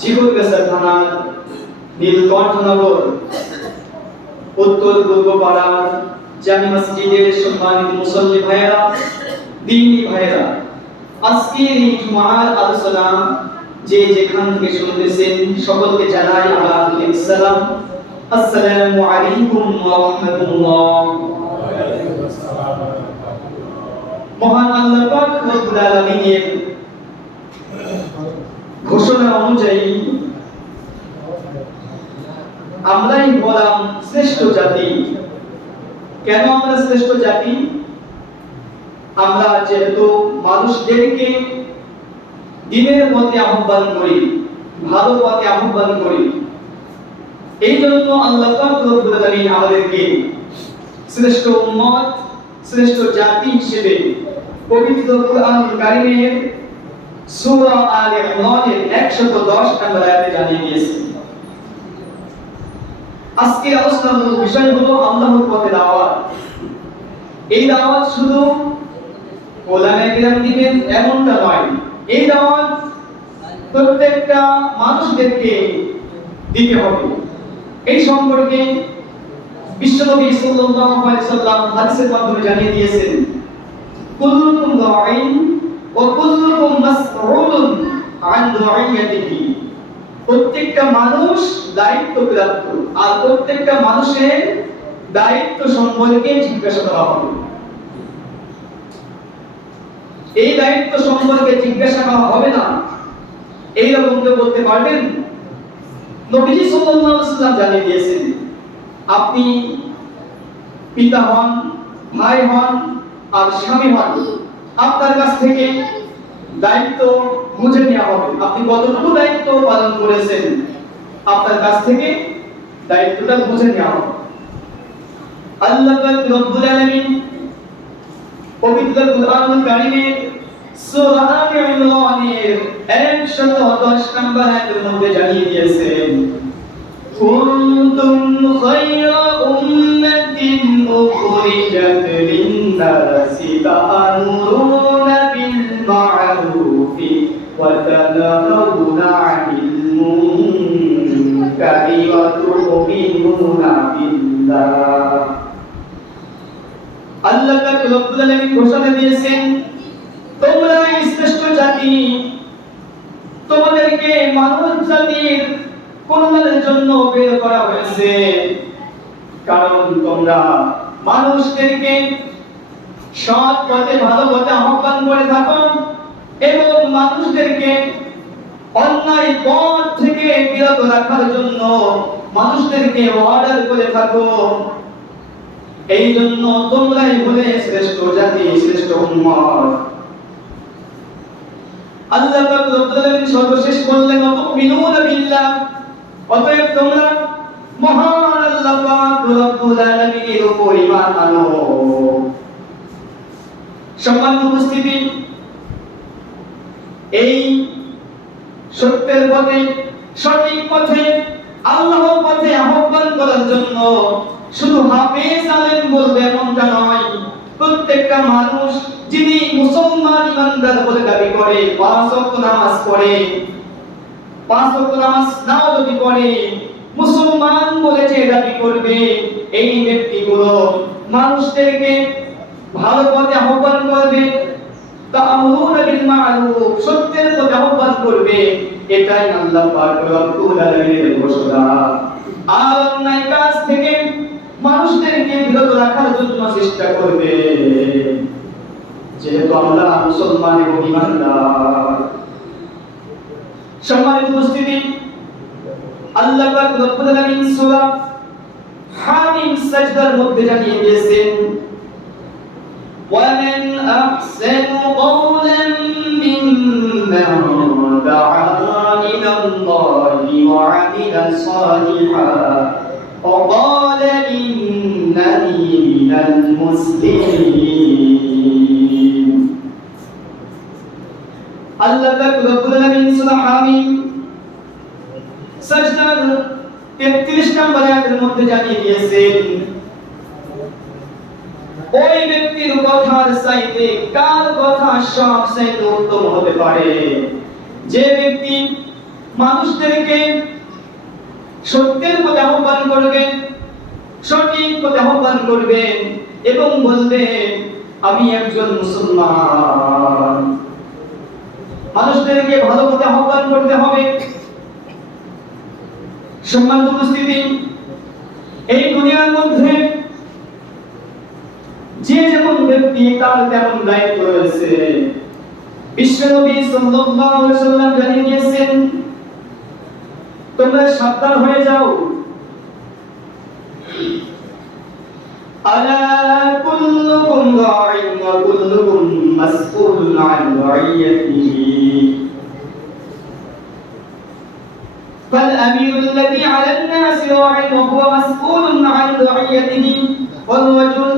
জীবনগাছা থানার নীলকণ্ঠনগর উত্তর পূর্ব পাড়ার জামি মসজিদের সম্মানিত মুসল্লি ভাইয়েরা, দ্বীনী ভাইয়েরা, আজকের এই জুমার আলোচনা যে যেখান থেকে শুনতেছেন সকলকে জানাই আলাইকুম আসসালাম। আসসালামু আলাইকুম ওয়া রাহমাতুল্লাহ। মহান আল্লাহ পাক রব্বুল আলামিনের ঘোষণা অনুযায়ী আমরাই হলাম শ্রেষ্ঠ জাতি। কেন আমরা শ্রেষ্ঠ জাতি? আমরা যেহেতু মানুষদেরকে দ্বীনের পথে আহ্বান করি, ভালো পথে আহ্বান করি, এই জন্য আল্লাহ পাক রব্বুল আলামিন আমাদেরকে শ্রেষ্ঠ উম্মত, শ্রেষ্ঠ জাতি হিসেবে পবিত্র কুরআন কারীমের সূরা আলে ইমরানের 110 নম্বর আয়াতে জানিয়ে দিয়েছেন। আজকে আলোচনার মূল বিষয় হলো আল্লাহর পথে দাওয়াত। এই দাওয়াত শুধু ওলামায়ে কেরাম দিবেন এমনটা নয়, এই দাওয়াত প্রত্যেকটা মানুষদেরকে দিতে হবে। এই সম্পর্কে বিশ্বনবী সাল্লাল্লাহু আলাইহি সাল্লাম হাদিসের মাধ্যমে জানিয়ে দিয়েছেন, কুল্লুকুম রাঈন ওয়া কুল্লুকুম মাসউলুন আন রাইয়াতিহি। প্রত্যেকটা মানুষ দায়িত্বপ্রাপ্ত, আর প্রত্যেকটা মানুষের দায়িত্ব সম্পর্কে জিজ্ঞাসা করা হবে। এই দায়িত্ব সম্পর্কে জিজ্ঞাসা করা হবে না, এই রকম কেউ বলতে পারবেন? নবীজি সাল্লাল্লাহু আলাইহি ওয়াসাল্লাম জানিয়ে দিয়েছেন, আপনি পিতা হন, ভাই হন আর স্বামী হন, আপনার কাছ থেকে দায়িত্ব বুঝে নেওয়া হবে। আপনি কতটুকু দায়িত্ব পালন করেছেন, আপনার কাছ থেকে দায়িত্বটা বুঝে নেওয়া হবে। আল্লাহ পাক রব্বুল আলামিন পবিত্র কুরআনুল কারীমের সূরা আলে ইমরানের 110 নম্বর আয়াতের মধ্যে জানিয়ে দিয়েছেন, কুনতুম খায়রা উম্মাতিন উখরিজাত লিন-নাসি তা'মুরুনা বিল মা'রুফি ওয়া তানহাউনা 'আনিল মুনকারি ওয়া তু'মিনুনা বিল্লাহ। আল্লাহ পাক রব্বুল আলামিন ঘোষণা দিয়েছেন, তোমরা শ্রেষ্ঠ জাতি, তোমাদেরকে মানব জাতির কল্যাণের জন্য বের করা হয়েছে, কারণ তোমরা মানুষদেরকে সৎ পথে, ভালো পথে আহ্বান করে থাকো এবং মানুষদেরকে অন্যায় পথ থেকে বিরত রাখার জন্য মানুষদেরকে অর্ডার করে থাকো। এই জন্য তোমরাই হলে শ্রেষ্ঠ জাতি, শ্রেষ্ঠ উম্মত। আল্লাহ পাক রব্বুল আলামিন সর্বশেষ বললেন, তুমিনুনা বিল্লাহ, অতএব তোমরা মহান আল্লাহ পাক রব্বুল আলামিনের উপর ঈমান আনো। সম্মানিত উপস্থিতি, এই সত্যের পথে, সঠিক পথে, আল্লাহর পথে আহ্বান করার জন্য শুধু হাফেজ আলেম বলবে এমনটা নয়। প্রত্যেকটা মানুষ যিনি মুসলমান ইমানদার বলে দাবি করে, 5 ওয়াক্ত নামাজ পড়ে, 5 ওয়াক্ত নামাজ নাও যদি পড়ে, মুসলমান বলে যে দাবি করবে, এই ব্যক্তিগুলো মানুষদেরকে ভালো পথে আহ্বান করবে, তা'মুরুনা বিল মা'রুফ, সত্যের পথে আহ্বান করবে। এটাই আল্লাহ পাক রব্বুল আলামিনের ঘোষণা। আর অন্যায় কাজ থেকে মানুষদেরকে বিরত রাখার জন্য চেষ্টা করবে, যেহেতু আমরা মুসলমান এবং ঈমানদার। সম্মানিত উপস্থিতি, আল্লাহ পাক রব্বুল আলামিন সূরা হামিম সাজদার মধ্যে জানিয়ে দিয়েছেন, وَمَنْ أَحْسَنُ قَوْلًا مِّمَّنْ دَعَا إِلَى اللَّهِ وَعَمِلَ صَالِحًا وَقَالَ إِنَّنِي مِنَ الْمُسْلِمِينَ। আল্লাহ পাক রব্বুল আলামিন সূরা হামিম সাজদার 33 নম্বর আয়াতের মধ্যে জানিয়ে দিয়েছেন, ওই ব্যক্তির কথার চাইতে কার কথা সবচেয়ে উত্তম হতে পারে, যে ব্যক্তি মানুষদেরকে সত্যের পথে আহ্বান করবেন, সঠিক পথে আহ্বান করবেন এবং বলবেন আমি একজন মুসলমান। মানুষদেরকে ভালো পথে আহ্বান করতে হবে। সম্মানিত উপস্থিতি, এই দুনিয়ার মধ্যে যে যেমন ব্যক্তি তার তেমন দায়িত্ব রয়েছে। বিশ্বনবী সাল্লাল্লাহু আলাইহি ওয়াসাল্লাম জানিয়ে দিয়েছেন, তোমরা সাবধান হয়ে যাও। আলা কুল্লুকুম রাইন ওয়া কুল্লুকুম মাসউলুন আন রাইয়াতিহি। فالأمير الذي على الناس راع وهو مسؤول عن رعيته، والرجل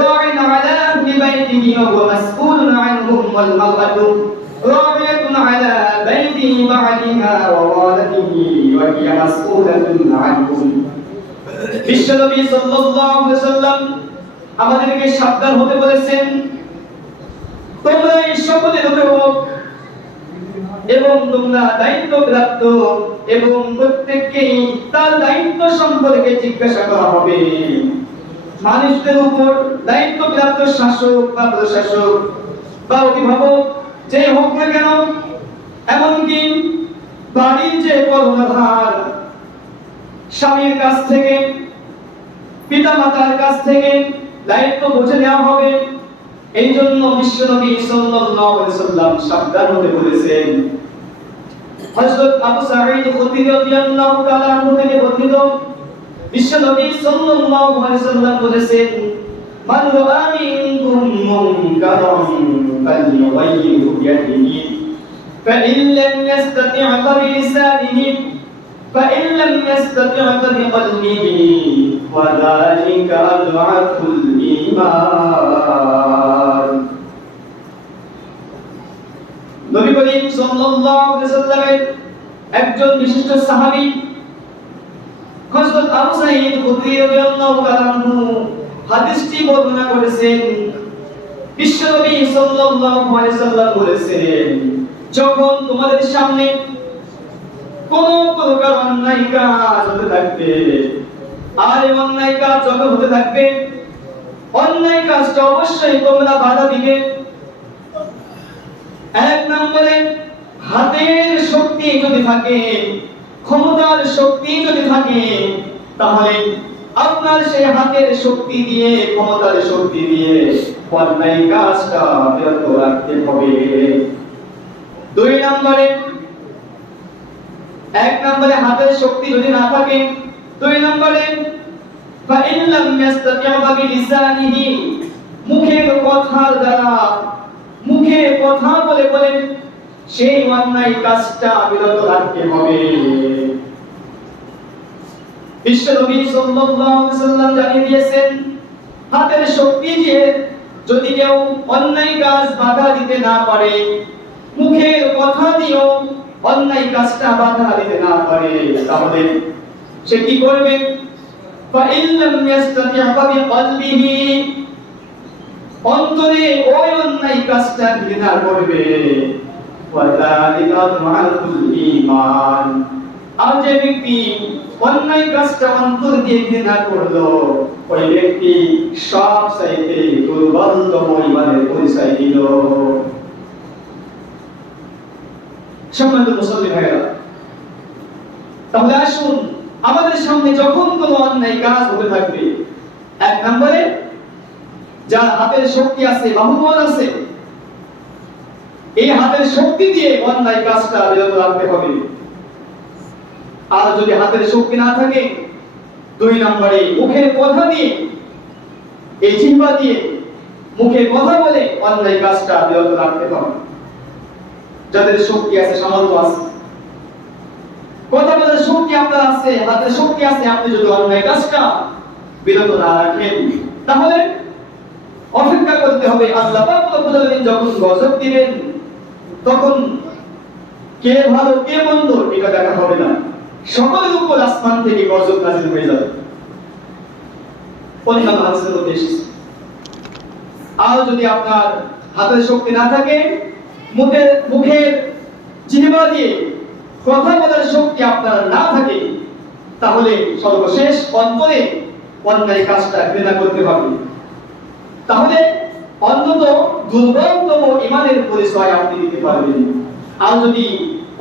راع على أهل بيته وهو مسؤول عنهم، والمرأة راعية على بيت بعلها وولده وهي مسؤولة عنهم। বিশ্বনবী সাল্লাল্লাহু আলাইহি ওয়াসাল্লাম আমাদেরকে সাবধান হতে বলেছেন, তোমরা এই শপথে অভিভাবক এবং তোমরা দায়িত্বপ্রাপ্ত এবং প্রত্যেককেই তার দায়িত্ব সম্পর্কে জিজ্ঞাসা করা হবে। মানুষদের উপর দায়িত্বপ্রাপ্ত শাসক বা প্রশাসক বা অভিভাবক যে হোক না কেন, এমনকি বাড়ির যে কর্ণধার, স্বামীর কাছ থেকে, পিতা মাতার কাছ থেকে দায়িত্ব বুঝে নেওয়া হবে। এই জন্য বিশ্বনবী সাল্লাল্লাহু আলাইহি ওয়াসাল্লাম সাবধান হতে বলেছেন। হযরত আবু সাঈদ খুদরি রাদিয়াল্লাহু তাআলা আনহু থেকে বর্ণিত, বিশ্বনবী সাল্লাল্লাহু আলাইহি ওয়াসাল্লাম বলেছেন, মান রাআ মিনকুম মুনকারান ফালইয়ুগাইয়িরহু বিয়াদিহি ফাইন লাম ইস্তাতি' ফাবিলিসানিহি ফাইন লাম ইস্তাতি' ফাবিকলবিহি ওয়া যালিকা আদআফুল ঈমান। নবী করিম সাল্লাল্লাহু আলাইহি ওয়াসাল্লামের একজন বিশিষ্ট সাহাবী হযরত আবু সাঈদ খুদরি রাদিয়াল্লাহু তাআলা আনহু হাদিসটি বর্ণনা করেছেন। বিশ্বনবী সাল্লাল্লাহু আলাইহি ওয়াসাল্লাম বলেছেন, যখন তোমাদের সামনে কোন প্রকার অন্যায় কাজ হতে থাকবে, আর এই অন্যায় কাজ যত হতে থাকবে, অন্যায় কাজটা অবশ্যই তোমরা বাধা দিবে। এক নম্বরে হাতের শক্তি যদি থাকে, ক্ষমতার শক্তি যদি থাকে, তাহলে আপনার সেই হাতের শক্তি দিয়ে, ক্ষমতার শক্তি দিয়ে অন্যায় কাজটা বিরত রাখতে হবে। দুই নম্বরে, এক নম্বরে হাতের শক্তি যদি না থাকে, দুই নম্বরে ফাইন লাম ইস্তাতি' বিলিসানিহি, মুখের কথার দ্বারা, মুখে কথা বলে বলে সেই অন্যায় কাজটা বিরত রাখতে হবে। বিশ্বনবী সাল্লাল্লাহু আলাইহি ওয়াসাল্লাম জানিয়ে দিয়েছেন, হাতের শক্তি দিয়ে যদি কেউ অন্যায় কাজ বাধা দিতে না পারে, মুখের কথা দিয়েও অন্যায় কাজটা বাধা দিতে না পারে, তাহলে সে কি করবে? ফাইন লাম ইস্তাতি' ফাবিকলবিহি, অন্তরে ওই অন্যায় কাজটা ঘৃণা করবে। ওয়া যালিকা আদআফুল ঈমান, আর যে ব্যক্তি অন্যায় কাজটা অন্তর দিয়ে ঘৃণা করলো, ওই ব্যক্তি সব চাইতে দুর্বলতম ঈমানের পরিচয় দিল। সম্মানিত মুসলিম ভাইরা, তাহলে আসুন আমাদের সামনে যখন কোনো অন্যায় কাজ হতে থাকবে, এক নম্বরে যার হাতের শক্তি আছে, বাহুবল আছে, এই হাতের শক্তি দিয়ে অন্যায় কাজটা বিরত রাখতে হবে। আর যদি হাতের শক্তি না থাকে, দুই নম্বরে মুখের কথা দিয়ে, এই জিহ্বা দিয়ে মুখে কথা বলে অন্যায় কাজটা বিরত রাখতে হবে। যাদের শক্তি আছে, সামর্থ্য আছে, কথা বলার শক্তি আপনার আছে, হাতের শক্তি আছে, আপনি যদি অন্যায় কাজটা বিরত না রাখেন, তাহলে অপেক্ষা করতে হবে আল্লাহ পাক রব্বুল আলামিন যখন গজব দিবেন, তখন কে ভালো কে মন্দ এটা দেখা হবে না, সকলের উপর আসমান থেকে গজব নাযিল হয়ে যাবে। অন্যান্য হাদিসের মধ্যে এসেছে। আর যদি আপনার হাতের শক্তি না থাকে, মুখের জিহ্বা দিয়ে কথা বলার শক্তি আপনার না থাকে, তাহলে সর্বশেষ অন্তরে অন্যায় কাজটা ঘৃণা করতে হবে। তাহলে অন্তত দুর্বলতম ঈমানের পরিচয় আপনি দিতে পারবেন। আর যদি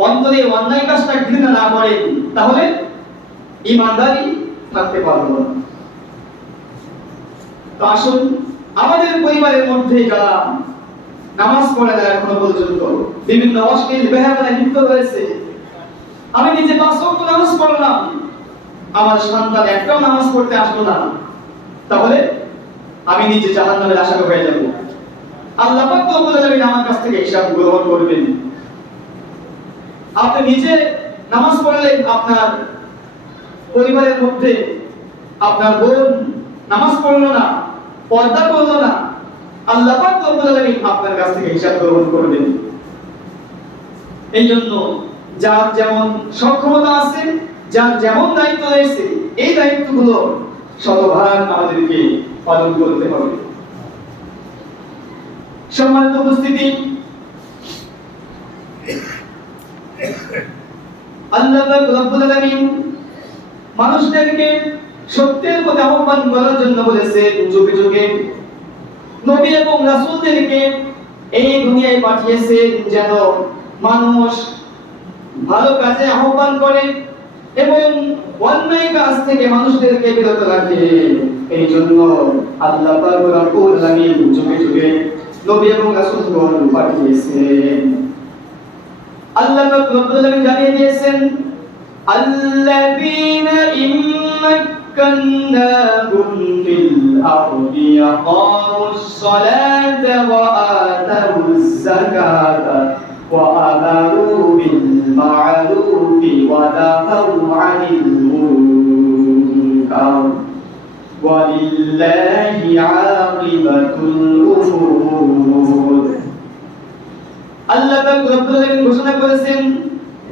অন্তরে অন্যায় কাজটা ঘৃণা না করেন, তাহলে ঈমানদারি থাকতে পারবেন না। তো আসুন, আমাদের পরিবারের মধ্যে যারা নামাজ পড়ে না এখনো পর্যন্ত, বিভিন্ন অশ্লীল বেহায়াপনায় লিপ্ত রয়েছে, আমি নিজে 5 ওয়াক্ত নামাজ পড়লাম, আমার সন্তান একটাও নামাজ পড়তে আসলো না, তাহলে আমি নিজে জাহান্নামের আশায় হয়ে যাব। আল্লাহ পাক রব্বুল আলামিন আমার কাছ থেকে হিসাব গ্রহণ করবেন। আপনি নিজে নামাজ পড়লে আপনার পরিবারের মধ্যে আপনার বোন নামাজ পড়লো না, পর্দা করলো না, আল্লাহ পাক রব্বুল আলামিন আপনার কাছ থেকে হিসাব গ্রহণ করবেন। এই জন্য যার যেমন সক্ষমতা আছে, যার যেমন দায়িত্ব রয়েছে, এই দায়িত্বগুলো শতভাগ আমাদেরকে পালন করতে হবে। সম্মানিত উপস্থিতি, আল্লাহ পাক রব্বুল আলামিন মানুষদেরকে সত্যের পথে আহ্বান করার জন্য বলেছেন, যুগে যুগে নবী এবং রাসূলদেরকে এই দুনিয়ায় পাঠিয়েছেন যেন মানুষ ভালো কাজে আহ্বান করে এবং অন্যায় কাজ থেকে মানুষদেরকে বিরত রাখে। এই জন্য আল্লাহ পাক রব্বুল আলামিন যুগে যুগে নবী এবং রাসূলগণ পাঠিয়েছেন। আল্লাহ পাক রব্বুল আলামিন জানিয়ে দিয়েছেন, আল্লাযীনা ইম্মাক্কান্নাহুম ফিল আরদি আকামুস সালাতা ওয়া আতাউজ যাকাতা ওয়া আমারু বিল মা'রুফি ওয়া নাহাউ আনিল মুনকার ওয়া লিল্লাহি আকিবাতুল উমুর। আল্লাহ পাক রব্বুল আলামিন ঘোষণা করেছেন,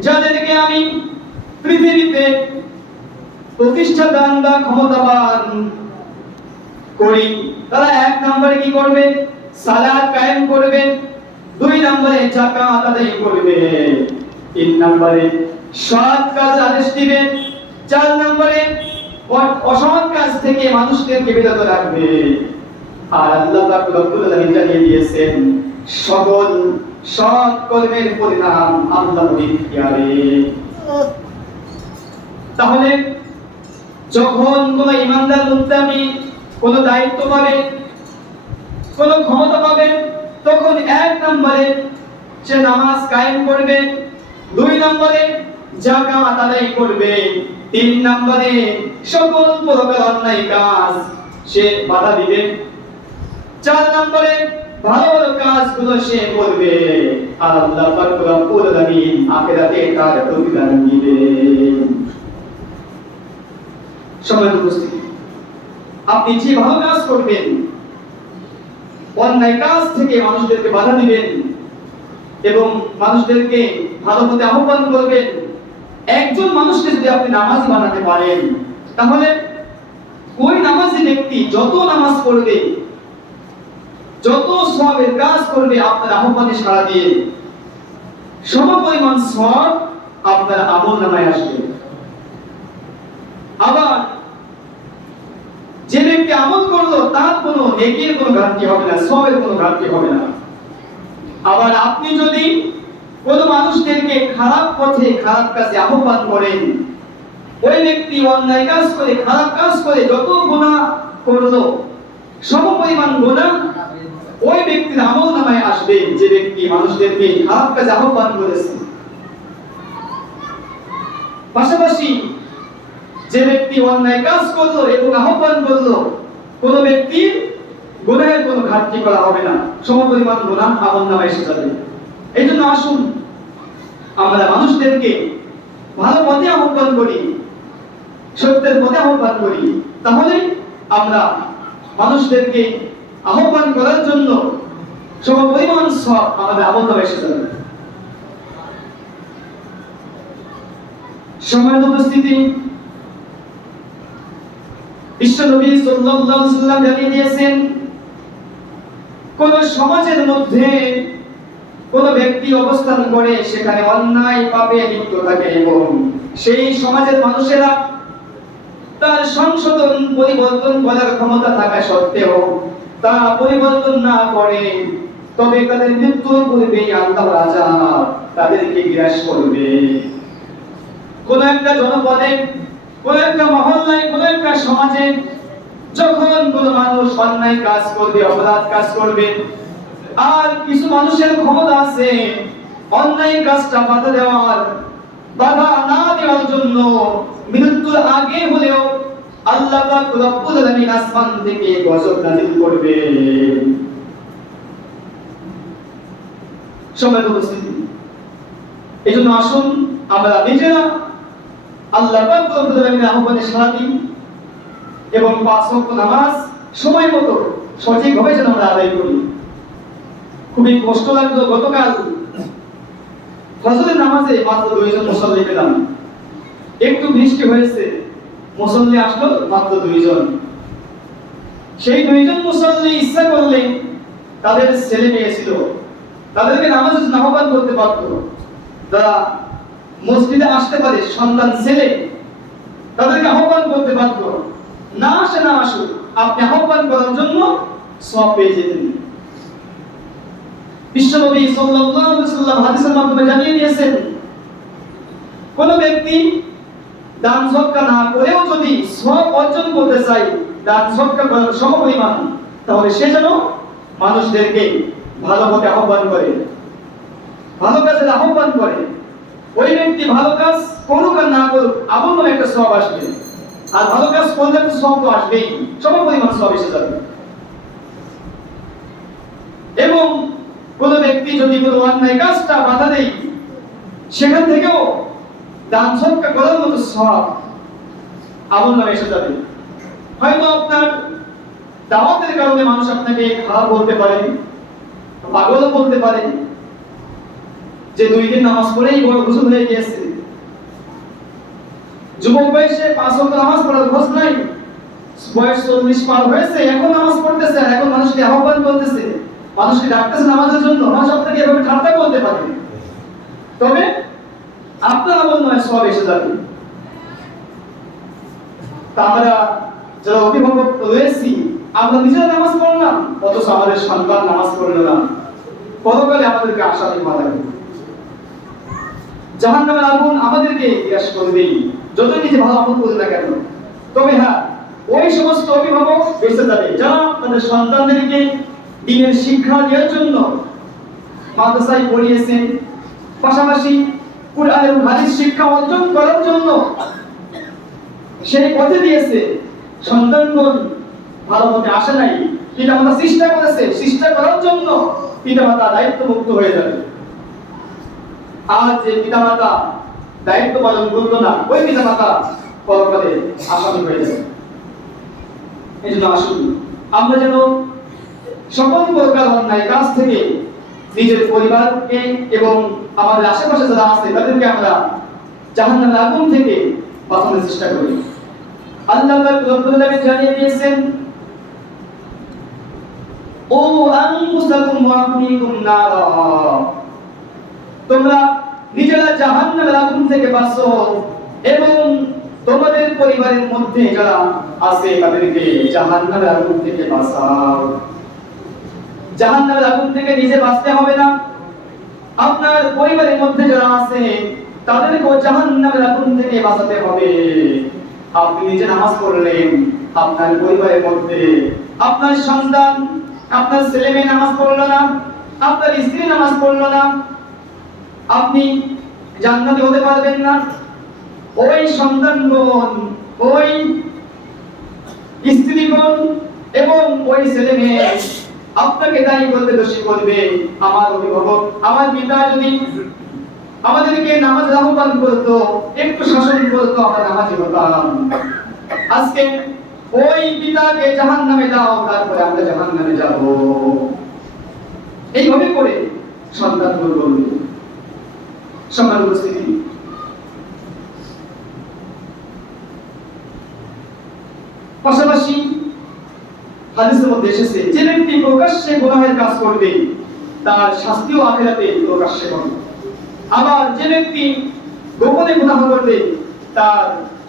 যাদেরকে আমি পৃথিবীতে প্রতিষ্ঠাবান বা ক্ষমতাবান করি, তারা 1 নম্বরে কি করবে? সালাত কায়েম করবে, 2 নম্বরে যাকাত আদায় করবে, 3 নম্বরে সৎ কাজ আদেশ দিবে, 4 নম্বরে অসৎ কাজ থেকে মানুষদেরকে বিরত রাখবে। আর আল্লাহ পাক রব্বুল আলামিন জানিয়ে দিয়েছেন, সকল সৎ কর্মের পরিণাম আল্লাহর ইখতিয়ারে। তাহলে যখন কোন ঈমানদার মুত্তাকি কোন দায়িত্ব পাবে, কোন ক্ষমতা পাবে, তখন 1 নম্বরে সে নামাজ কায়েম করবে, 2 নম্বরে যাকাত আদায় করবে, 3 নম্বরে সকল প্রকার অন্যায় কাজ সে বাধা দিবে, 4 নম্বরে ভালো ভালো কাজগুলো সে করবে। আর আল্লাহ পাক রব্বুল আলামিন আখিরাতে তার প্রতিদান দিবেন। সম্মানিত উপস্থিতি, আপনি যে ভালো কাজ করবেন, অন্যায় কাজ থেকে মানুষদেরকে বাধা দিবেন এবং মানুষদেরকে ভালো পথে আহ্বান করবেন, একজন মানুষকে যদি আপনি নামাজি বানাতে পারেন, তাহলে ওই নামাজি ব্যক্তি যত নামাজ পড়বে, যত সওয়াবের কাজ করবে, আপনার আহ্বানে সাড়া দিয়ে সমপরিমাণ সওয়াব আপনার আমলনামায় আসবে। আবার যে ব্যক্তি আমল করলো, তার কোনো নেকির কোনো ঘাটতি হবে না, সওয়াবের কোনো ঘাটতি হবে না। আবার আপনি যদি কোন মানুষদেরকে খারাপ পথে খারাপ কাজে আহ্বান করেন, ওই ব্যক্তি অন্যায় কাজ করে, খারাপ কাজ করে যত গুনাহ করলো, সমপরিমাণ গুনাহ ওই ব্যক্তির আমলনামায় আসবে, যে ব্যক্তি মানুষদেরকে খারাপ কাজে আহ্বান করেছে। পাশাপাশি যে ব্যক্তি অন্যায় কাজ করলো এবং আহ্বান করলো, কোন ব্যক্তির গুনাহের কোনো ঘাটতি করা হবে না, সমপরিমাণ গুনাহ আমলনামায় এসে যাবে। এই জন্য আসুন আমরা মানুষদেরকে ভালো পথে আহ্বান করি, সত্যের পথে আহ্বান করি, তাহলে আমরা মানুষদেরকে আহ্বান করার জন্য সমপরিমাণ সওয়াব আমাদের আমলনামায় এসে যাবে। সম্মানিত উপস্থিতি, বিশ্বনবী সাল্লাল্লাহু আলাইহি ওয়াসাল্লাম জানিয়ে দিয়েছেন, কোন সমাজের মধ্যে কোন ব্যক্তি অবস্থান করে সেখানে অন্যায় পাপে লিপ্ত থাকে এবং সেই সমাজের মানুষেরা তার সংশোধন পরিবর্তন করার ক্ষমতা থাকা সত্ত্বেও তা পরিবর্তন না করে, তবে তাদের মৃত্যুর পূর্বেই আল্লাহর আযাব তাদেরকে গ্রাস করবে। কোন একটা জনপদে, কোন একটা মহল্লায়, কোন একটা সমাজে যখন কোন মানুষ অন্যায় কাজ করবে, অপরাধ কাজ করবে, আর কিছু মানুষের ক্ষমতা আছে অন্যায় কাজটা বাধা না দেওয়ার জন্য মৃত্যুর আগে হলেও আল্লাহ পাক রব্বুল আলামিন আসমান থেকে গজব নাযিল করবে। সম্মানিত উপস্থিতি, এজন্য আসুন আমরা নিজেরা আল্লাহ পাক রব্বুল আলামিনের আহ্বানে সাড়া দিই এবং 5 ওয়াক্ত নামাজ সময় মতো সঠিকভাবে যেন আমরা আদায় করি। খুবই কষ্ট লাগলো, গতকাল ফজরের নামাজে মাত্র 2 জন মুসল্লি পেলাম। একটু বৃষ্টি হয়েছে, মুসল্লি আসলো মাত্র 2 জন। সেই 2 জন মুসল্লি ইচ্ছা করলে তাদের ছেলে মেয়ে ছিল, তাদেরকে নামাজে আহ্বান করতে পারত। যারা মসজিদে আসতে পারে সন্তান ছেলে, তাদেরকে আহ্বান করতে পারত। না আসে না আসুক, আপনি আহ্বান করার জন্য সওয়াব পেয়ে যেতেন। বিশ্বনবী সাল্লাল্লাহু আলাইহি ওয়াসাল্লাম হাদিসের মাধ্যমে জানিয়ে দিয়েছেন, কোন ব্যক্তি দান সদকা না করেও যদি সওয়াব অর্জন করতে চায় দান সদকা করার সমপরিমাণ, তাহলে সে যেন মানুষদেরকে ভালো পথে আহ্বান করে, ভালো কাজের আহ্বান করে। ওই ব্যক্তি ভালো কাজ করুক আর না করুক, আমল নামে একটা সওয়াব আসবে, আর ভালো কাজ করলে তো সওয়াব তো আসবেই, সমপরিমাণ সওয়াব এসে যাবে। এবং কোন ব্যক্তি যদি কোনো অন্যায় কাজটা বাধা দেয়, সেখান থেকেও দান সদকা করার মতো সওয়াব আমল নামে এসে যাবে। হয়তো আপনার দাওয়াতের কারণে মানুষ আপনাকে খারাপ বলতে পারে, পাগল বলতে পারে, যে 2 দিন নামাজ পড়েই বড় হুজুর হয়ে গিয়েছে, যুবক বয়সে 5 ওয়াক্ত নামাজ পড়ার খোঁজ নাই, বয়স 40 পার হয়েছে এখন নামাজ পড়তেছে, এখন মানুষকে আহ্বান করতেছে, মানুষকে ডাকতেছে নামাজের জন্য, মানুষ আপনাকে এভাবে ঠাট্টা করতে পারে। তবে আপনার আমল নয় সওয়াব এসে যাবে। তা আমরা যারা অভিভাবক রয়েছি, আমরা নিজেরা নামাজ পড়লাম অথচ আমাদের সন্তান নামাজ পড়লো না, পরকালে আমাদেরকে আশাতে মারা যাবে। জাহান্নামের আগুন আমাদেরকে গ্রাস করবেই, যতই নিজে ভালো আমল করি না কেন। তবে হ্যাঁ, ওই সমস্ত অভিভাবক বেঁচে যাবে যারা তাদের সন্তানদেরকে দ্বীনের শিক্ষা দেওয়ার জন্য মাদ্রাসায় পড়িয়েছেন, পাশাপাশি কুরআন এবং হাদিস শিক্ষা অর্জন করার জন্য সেই পথে দিয়েছে। সন্তানগণ ভালো পথে আসে নাই, পিতামাতা চেষ্টা করেছে, চেষ্টা করার জন্য পিতামাতা দায়িত্বমুক্ত হয়ে যাবে। আর যে পিতামাতা দায়িত্ব পালন করলো না, ওই পিতামাতা পরকালে আসামি হয়ে যাবে। এই জন্য আসুন আমরা যেন সকল প্রকার অন্যায় কাজ থেকে নিজের পরিবারকে এবং আমাদের আশেপাশে যারা আছে তাদেরকে আমরা জাহান্নামের আগুন থেকে বাঁচানোর চেষ্টা করি। আল্লাহ পাক রব্বুল আলামিন জানিয়ে দিয়েছেন, ও আনফুসাকুম ওয়া আহলিকুম নারা, তোমরা নিজেরা জাহান্নামের আগুন থেকে বাঁচো এবং তোমাদের পরিবারের মধ্যে যারা আছে তাদেরকে জাহান্নামের আগুন থেকে বাঁচাও। জাহান্নামের আগুন থেকে নিজে বাঁচতে হবে না, আপনার পরিবারের মধ্যে যারা আছে তাদেরকে জাহান্নামের আগুন থেকে বাঁচাতে হবে। আপনি নিজে নামাজ পড়লেন, আপনার পরিবারের মধ্যে আপনার সন্তান, আপনার ছেলে মেয়ে নামাজ পড়লো না, আপনার স্ত্রী নামাজ পড়লো না, আপনি জান্নাতি হতে পারবেন না। ওই সন্তানগণ, ওই স্ত্রীগণ এবং ওই ছেলে মেয়ে আপনাকে দায়ী করতে দোষী করবে। আমার অভিভাবক, আমার পিতা যদি আমাদেরকে নামাজ আহ্বান করতো, একটু শাসন করতো, আমরা নামাজি হতাম। আজকে ওই পিতাকে জাহান্নামে দাও, তারপরে আমরা জাহান্নামে যাব। এইভাবে করে সন্তান বলবে। সম্মান উপস্থিতি, পাশাপাশি হাদিসের মধ্যে এসেছে, যে ব্যক্তি প্রকাশ্যে গুনাহের কাজ করবে তার শাস্তিও আখিরাতে প্রকাশ্যে হবে। আবার যে ব্যক্তি গোপনে গুনাহ করবে তার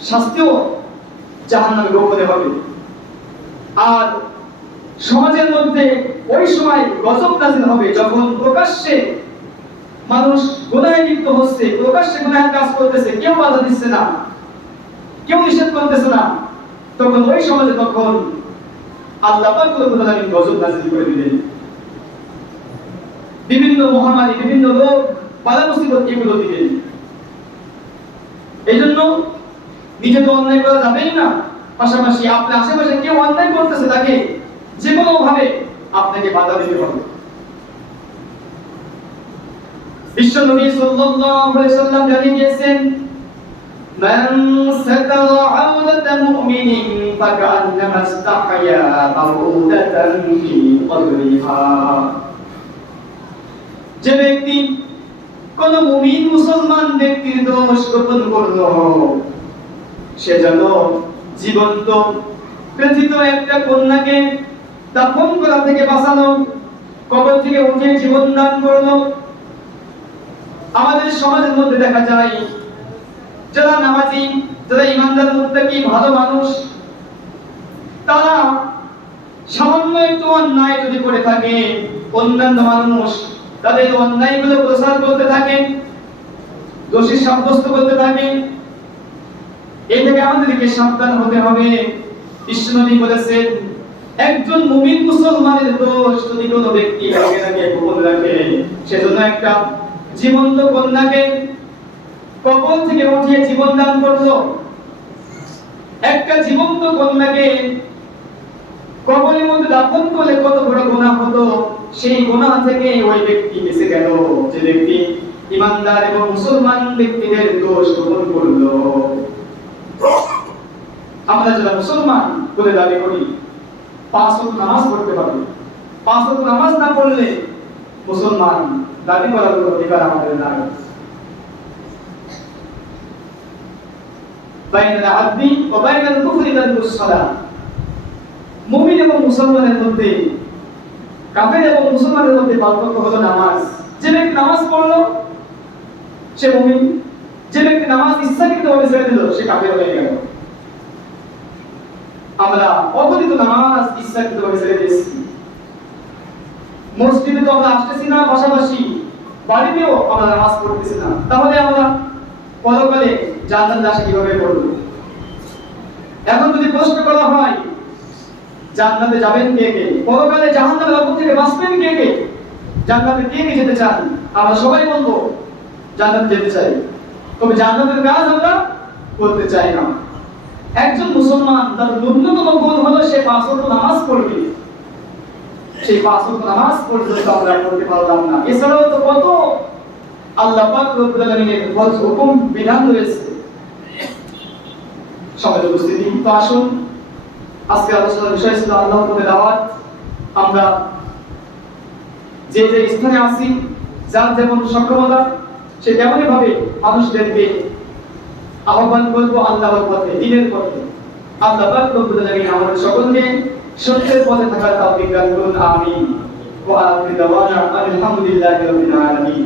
শাস্তিও জাহান্নামে গোপনে হবে। আর সমাজের মধ্যে ওই সময় গজব নাযিল হবে যখন প্রকাশ্যে মানুষ গুনাহে লিপ্ত হচ্ছে, প্রকাশ্যে গুনাহের কাজ করতেছে, কেউ বাধা দিচ্ছে না, কেউ নিষেধ করতেছে না, তখন ওই সমাজে তখন আল্লাহ পাক রব্বুল আলামিন গজব নাযিল করে দিলেন। বিভিন্ন মহামারী, বিভিন্ন রোগ, বালা মুসিবত এগুলো দিলেন। এই জন্য নিজে তো অন্যায় করা যাবেই না, পাশাপাশি আপনার আশেপাশে কেউ অন্যায় করতেছে তাকে যে কোনো ভাবে আপনাকে বাধা দিতে হবে। বিশ্ব নবী সাল্লাল্লাহু আলাইহি ওয়াসাল্লাম জানিয়ে দিয়েছেন, মান সাতারা আওরাতা মুমিনিন ফাকান্নামা ইস্তাহয়া আওরাতান ফি কবরিহা। যে ব্যক্তি কোন মুমিন মুসলমান ব্যক্তির দোষ গোপন করলো, সে যেন জীবন্ত প্রথিত একটা কন্যাকে দাফন করা থেকে বাঁচানো, কবর থেকে উঠে জীবন দান করলো। আমাদের সমাজের মধ্যে দেখা যায় যারা নামাজি, যারা ইমানদার মুত্তাকি ভালো মানুষ, তারা সামান্য একটু অন্যায় যদি করে থাকে, অন্যান্য মানুষ তাদের অন্যায়গুলো প্রচার করতে থাকে, দোষী সাব্যস্ত করতে থাকে। এই থেকে আমাদেরকে সাবধান হতে হবে। বিশ্বনবী বলেছেন, একজন মুমিন মুসলমানের দোষ যদি কোনো ব্যক্তি আগে আগে গোপন রাখে, সেজন্য একটা জীবন্ত কন্যাকে কবর থেকে উঠিয়ে জীবন দান করলো। একটা জীবন্ত কন্যাকে কবরের মধ্যে দাফন করলে কত বড় গুনাহ হতো, সেই গুনাহ থেকে ওই ব্যক্তি বেঁচে গেল যে ব্যক্তি ইমানদার এবং মুসলমান ব্যক্তিদের দোষ গোপন করলো। আমরা যারা মুসলমান বলে দাবি করি, 5 ওয়াক্ত নামাজ পড়তে পারি, 5 ওয়াক্ত নামাজ না পড়লে মুসলমান দাবি করার কোনো অধিকার আমাদের নাই। বাইনাল আবদি ওয়া বাইনাল কুফরি তারকুস সালাত। মুমিন এবং মুসলমানের মধ্যে, কাফের এবং মুসলমানের মধ্যে পার্থক্য হলো নামাজ। যে ব্যক্তি নামাজ পড়লো সে মুমিন, যে ব্যক্তি নামাজ ইচ্ছাকৃতভাবে ছেড়ে দিল সে কাফের হয়ে গেল। আমরা অবৈধ নামাজ ইচ্ছাকৃতভাবে ছেড়ে দিয়েছি। মসজিদে তো আমরা আসতেছি না, পাশাপাশি বাড়িতেও আমরা নামাজ পড়তেছি না, তাহলে আমরা পরকালে জান্নাতে আসা কিভাবে করব? এখন যদি প্রশ্ন করা হয় জান্নাতে যাবেন কে কে, পরকালে জাহান্নামের আগুন থেকে বাঁচবেন কে কে, জান্নাতে কে কে যেতে চান? আমরা সবাই বলবো জান্নাতে যেতে চাই, তবে জান্নাতের কাজ আমরা করতে চাই না। একজন মুসলমান তার ন্যূনতম গুণ হলো সে 5 ওয়াক্ত নামাজ পড়বে। সেই 5 ওয়াক্ত নামাজ পর্যন্ত আমরা পড়তে পারলাম না। এছাড়াও তো কত আল্লাহ পাক রব্বুল আলামিনের হুকুম বিধান রয়েছে। সবাই উপস্থিতি, তো আসুন আজকে আলোচনার বিষয় ছিল আল্লাহর পথে দাওয়াত। আমরা যে যে স্থানে আছি, যার যেমন সক্ষমতা সে তেমনই ভাবে মানুষদেরকে আহ্বান করবো আল্লাহর পথে, দ্বীনের পথে। আল্লাহ পাক রব্বুল আলামিন আমাদের সকলকে সত্যের পথে থাকার তৌফিক দান করুন। আমিন। ওয়া আখিরু দাওয়ানা আলহামদুলিল্লাহি রাব্বিল আলামিন।